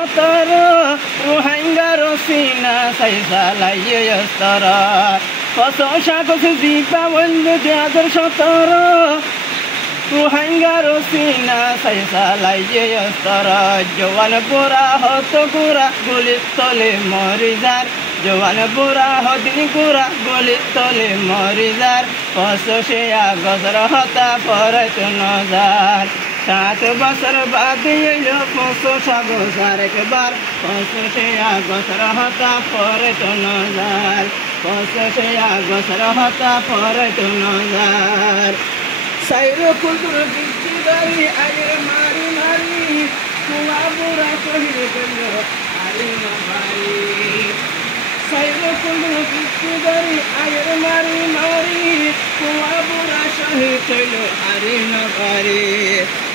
Rohingya Rosina Saisa Laye Yastara Paso Shakos Zipa Wendu Jadar Shatara Rohingya Rosina Saisa Laye Yastara Jovan Pura Hotokura Gulit Tole Morizar Jovan Pura Hotinikura Gulit Tole Morizar Paso Shea Gosra Hota Poratunazar 7 বছর বাদ এলো 500 একবার 500 August হতা পরে তো নজার 500 August হতা পরে তো নজার সাইরো কুলতুর বিচ্ছি দারি আগের মারি মারি কুয়া বুড়া কহিরে গেল আরে মারি সাইরো কুলতুর বিচ্ছি দারি আগের মারি মারি কুয়া বুড়া শহীদ হইল আরে মারি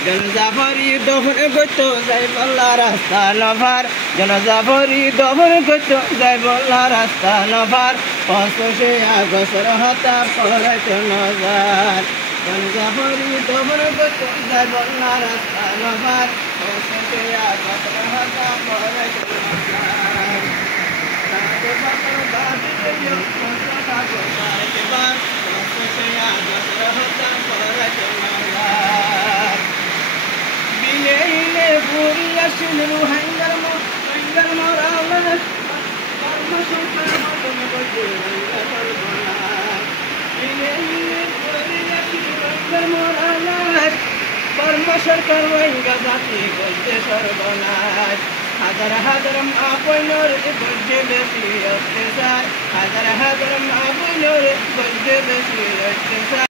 জনজাফরি দফন করতো যাই বল্লা রাস্তা নভার জনজাফরি দফন করতো যাই বল্লা রাস্তা নভার 500 আগস্ট হতা পরে নজার জনজাফরি দফন করতো যাই বল্লা রাস্তা নভার 500 আগস্ট হতা পরে নজার সাথে বছর বাদ গেল 500 আগস্ট একবার 500 আগস্ট হতা পরে নজার Ile Buria Shinu Hangar Moralas Parmashukar Vangazati Golte Sarbanas Hadaram Apoinor Golte Besi of Desar Hadaram Apoinor Golte Besi of Desar